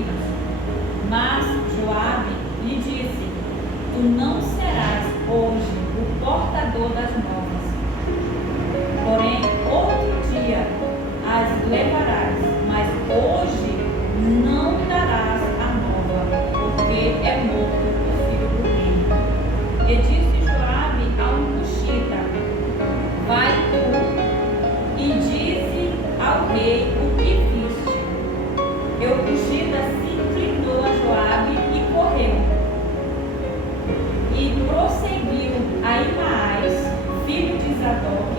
filhos. Mas Joabe lhe disse: Tu não serás hoje o portador das novas, porém outro dia as levarás, mas hoje não darás a nova, porque é morto o filho do rei. E disse Joabe ao Cuxita: Vai tu e dize ao rei o que viste. E o Cuxita se inclinou a Joabe e correu. E prosseguiu a Ahimaás, filho de Zadok,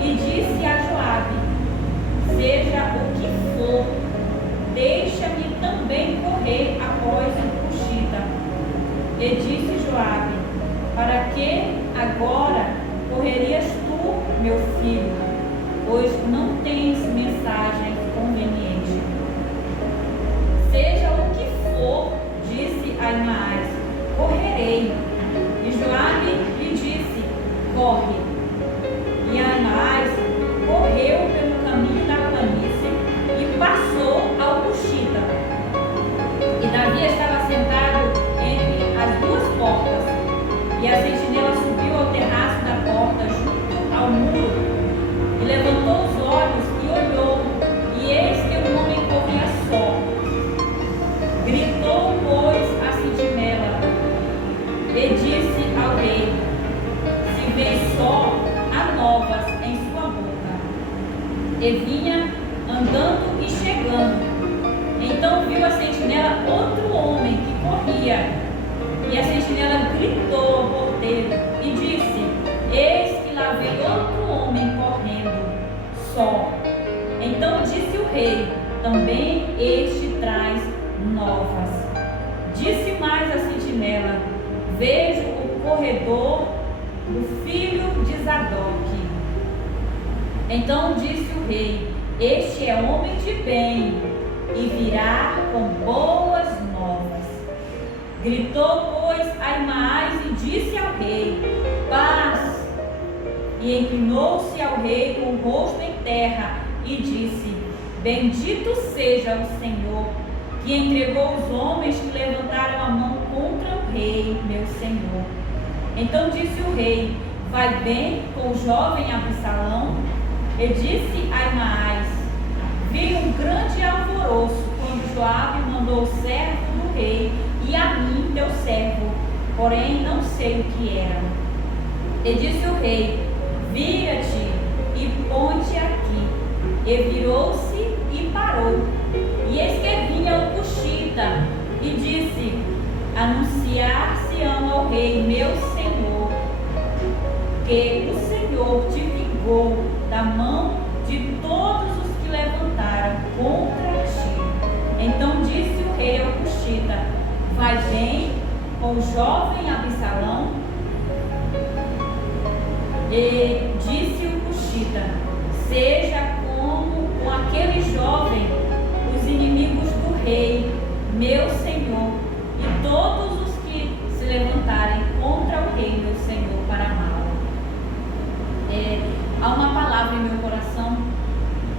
e disse a Joabe: Seja o que for, deixa-me também correr após o Cuxita. E disse Joabe: Para que agora correrias tu, meu filho, pois não tens mensagem conveniente? Seja o que for, disse Ahimaás, correrei. E Joabe lhe disse: Corre. E Ahimaás correu pelo caminho da planície e passou ao Cuxita. E Davi estava sentado entre as duas portas, e a sentinela subiu ao terraço da porta junto ao muro, e levantou os olhos e olhou, e eis que um homem corria só. Gritou, pois, a sentinela, e disse ao rei: Se vês só, há novas em sua boca. E vinha andando e chegando. Então viu a sentinela outro homem que corria. E a sentinela gritou ao porteiro e disse: Eis que lá vem outro homem correndo, só. Então disse o rei: Também este traz novas. Disse mais a sentinela: Vejo o corredor do filho de Zadok. Então disse o rei: Este é homem de bem e virá com boas novas. Gritou, pois, Ahimaás e disse ao rei: Paz. E inclinou-se ao rei com o rosto em terra e disse: Bendito seja o Senhor, que entregou os homens que levantaram a mão contra o rei, meu senhor. Então disse o rei: Vai bem com o jovem Absalão? E disse Ahimaás: Vi um grande alvoroço quando Joabe mandou o servo do rei e a mim, teu servo, porém não sei o que era. E disse o rei: Vira-te e põe-te aqui. E virou-se e parou. E eis que vinha o Cuxita e disse: Anunciar-se-ão ao rei, meu senhor, que o Senhor te vingou da mão de todos os que levantaram contra ti. Então disse o rei ao Cuxita: Vai bem com o jovem Absalão? E disse o Cuxita: Seja como com aquele jovem os inimigos do rei, meu senhor, e todos os que se levantarem contra o rei, meu senhor, para amá-lo. Há uma palavra em meu coração,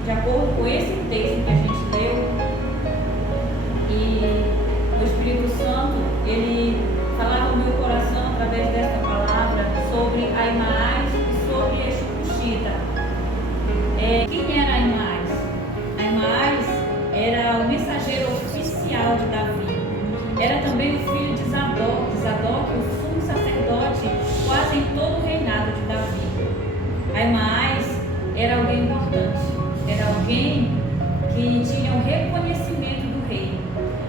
de acordo com esse texto que a gente leu, e o Espírito Santo, ele falava no meu coração através desta palavra sobre Ahimaás e sobre este Cuxita. Quem era Ahimaás? Ahimaás era o mensageiro oficial de Davi. Era também o filho de Zadok, o sumo sacerdote, quase em todo o reinado de Davi. Ahimaás era alguém importante, era alguém que tinha o reconhecimento do rei,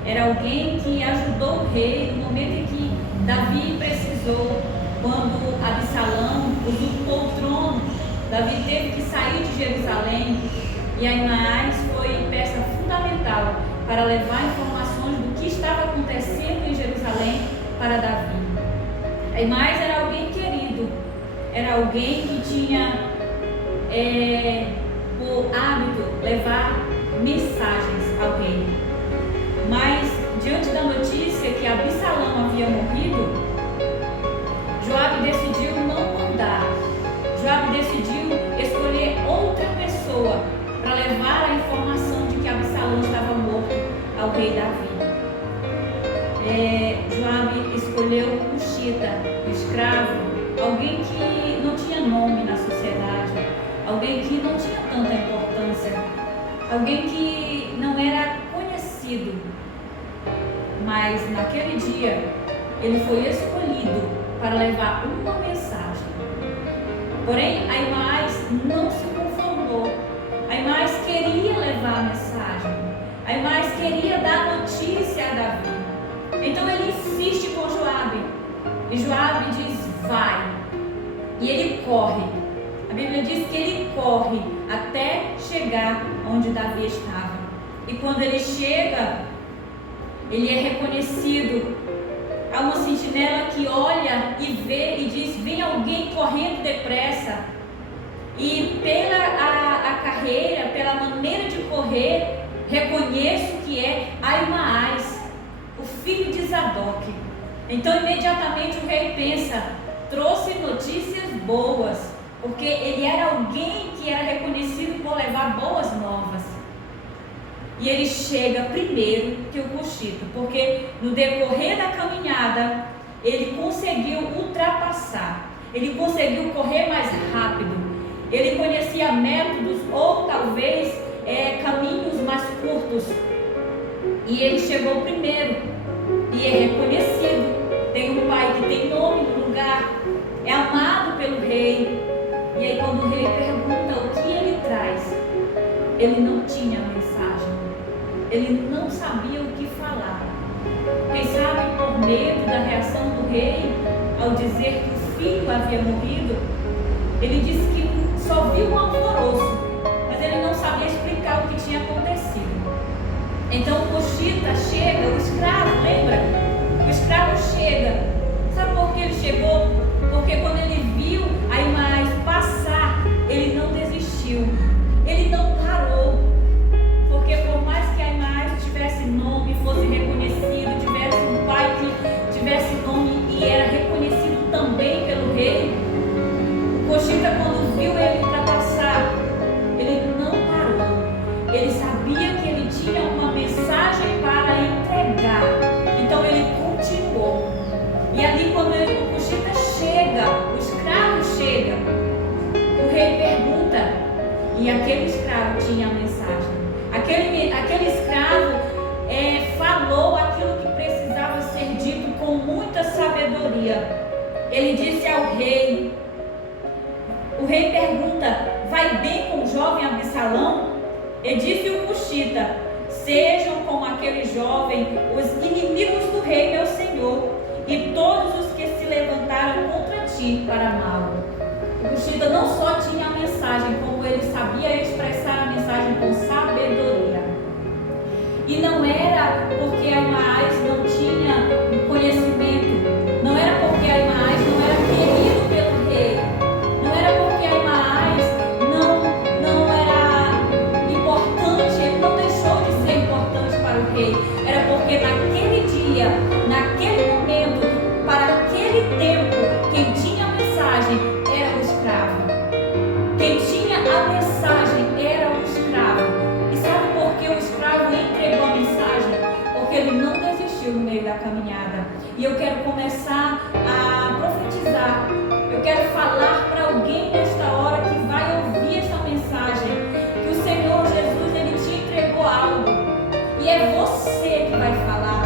era alguém que ajudou o rei no momento em que Davi precisou, quando Absalão usurpou o trono. Davi teve que sair de Jerusalém e Ahimaás foi peça fundamental para levar informações do que estava acontecendo em Jerusalém para Davi. Ahimaás era alguém querido, era alguém que tinha por hábito levar mensagens ao rei. Mas diante da notícia que Absalão havia morrido, Joabe decidiu não mandar. Joabe decidiu escolher outra pessoa para levar a informação de que Absalão estava morto ao rei Davi. Joabe escolheu Cushita, o escravo, alguém que não tinha nome na sociedade, alguém que não tinha tanta importância, alguém que não era conhecido, mas naquele dia ele foi escolhido para levar uma mensagem. Porém, Ahimaas não se conformou. Ahimaas queria levar a mensagem. Ahimaas queria dar notícia a Davi. Então ele insiste com Joabe. E Joabe diz: vai. E ele corre. A Bíblia diz que ele corre até chegar onde Davi estava. E quando ele chega, ele é reconhecido. Há uma sentinela que olha e vê e diz: vem alguém correndo depressa. E pela a carreira, pela maneira de correr, reconheço que é Ahimaas, o filho de Zadok. Então imediatamente o rei pensa: trouxe notícias boas, porque ele era alguém que era reconhecido por levar boas novas. E ele chega primeiro que o Cushita, porque no decorrer da caminhada ele conseguiu ultrapassar, ele conseguiu correr mais rápido, ele conhecia métodos ou talvez caminhos mais curtos, e ele chegou primeiro e é reconhecido, tem um pai que tem nome no lugar, é amado pelo rei. E aí quando o rei pergunta o que ele traz, ele não tinha mensagem. Ele não sabia o que falar. Quem sabe por medo da reação do rei ao dizer que o filho havia morrido, ele disse que só viu um alvoroço, mas ele não sabia explicar o que tinha acontecido. Então o Cushita chega, o escravo, lembra? O escravo chega. Sabe por que ele chegou? Porque quando ele viu Ahimaas passar, ele não desistiu, ele não parou. Porque por mais que Ahimaas tivesse nome, fosse reconhecido, tivesse um pai que tivesse nome e era reconhecido também pelo rei, o Cushita, quando viu ele ultrapassar, ele não parou. Ele sabia que ele tinha uma mensagem para entregar, então ele continuou. E ali quando o Cushita chega, o escravo chega, o rei pergunta, e aquele escravo tinha a mensagem. Aquele escravo falou aquilo que precisava ser dito com muita sabedoria. Ele disse ao rei, o rei pergunta: vai bem com o jovem Absalão? E disse o Cushita: sejam como aquele jovem os inimigos do rei meu senhor, e todos os que se levantaram contra ti para amá-lo. O Cushita não só tinha a mensagem, como ele sabia expressar a mensagem com sabedoria. E não era porque Ahimaas não tinha conhecimento, não era porque Ahimaas não era querido pelo rei, não era porque Ahimaas não era importante, ele não deixou de ser importante para o rei, era porque naquele dia, naquele momento, para aquele tempo, quem tinha a mensagem era o escravo. Quem tinha a mensagem era o escravo. E sabe por que o escravo entregou a mensagem? Porque ele não desistiu no meio da caminhada. E eu quero começar a profetizar. Eu quero falar para alguém nesta hora que vai ouvir esta mensagem, que o Senhor Jesus, ele te entregou algo. E é você que vai falar.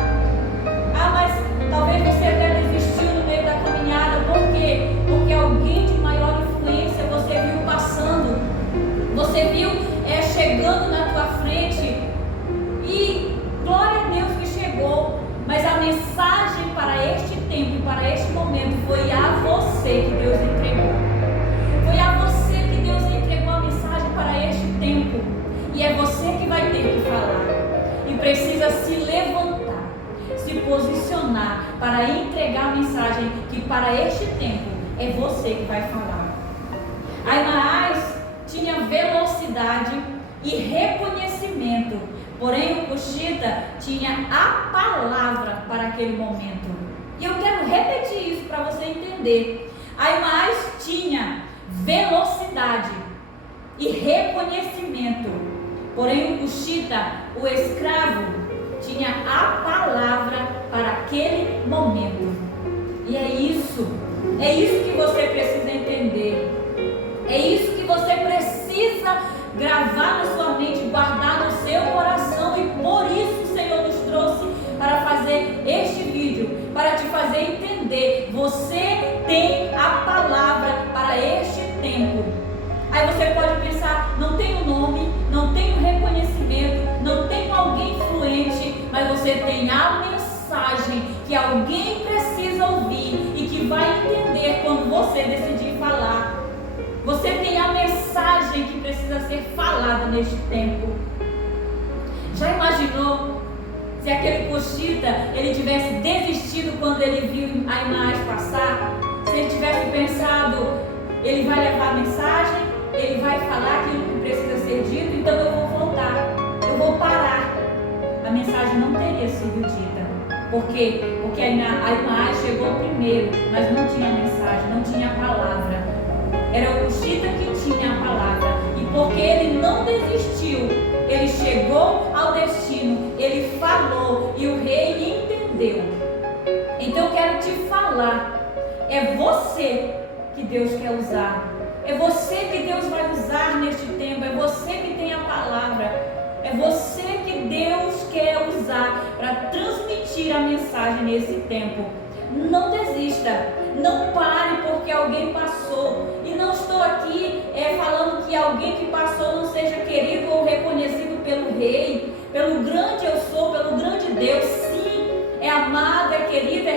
Ah, mas talvez você até desistiu no meio da caminhada. Por quê? Porque alguém de maior influência você viu passando, você viu chegando na tua frente, e glória a Deus que chegou, mas a mensagem para este tempo e para este momento foi a você que Deus entregou. Foi a você que Deus entregou a mensagem para este tempo, e é você que vai ter que falar, e precisa se levantar, se posicionar para entregar a mensagem que para este tempo é você que vai falar. Ahimaas tinha velocidade e reconhecimento, porém o Cushita tinha a palavra para aquele momento. E eu quero repetir isso para você entender. Ahimaas tinha velocidade e reconhecimento, porém o Cushita, o escravo, tinha a palavra para aquele Você tem a palavra para este tempo. Aí você pode pensar, não tenho nome, não tenho reconhecimento, não tenho alguém influente, mas você tem a mensagem que alguém precisa ouvir e que vai entender quando você decidir falar. Você tem a mensagem que precisa ser falada neste tempo. Já imaginou se aquele coxita ele tivesse desistido quando ele viu a imagem passar? Se ele tivesse pensado, ele vai levar a mensagem, ele vai falar aquilo que precisa ser dito, então eu vou voltar, eu vou parar. A mensagem não teria sido dita. Por quê? Porque a imagem chegou primeiro, mas não tinha mensagem, não tinha palavra. Era o coxita que tinha a palavra. E porque ele não desistiu, ele chegou ao destino, ele falou e o rei entendeu. Então eu quero te falar, é você que Deus quer usar. É você que Deus vai usar neste tempo, é você que tem a palavra, é você que Deus quer usar para transmitir a mensagem nesse tempo. Não desista, não pare porque alguém passou. E não estou aqui falando que alguém que passou não seja querido ou reconhecido pelo rei, pelo grande eu sou, pelo grande Deus. Sim, é amado, é querido,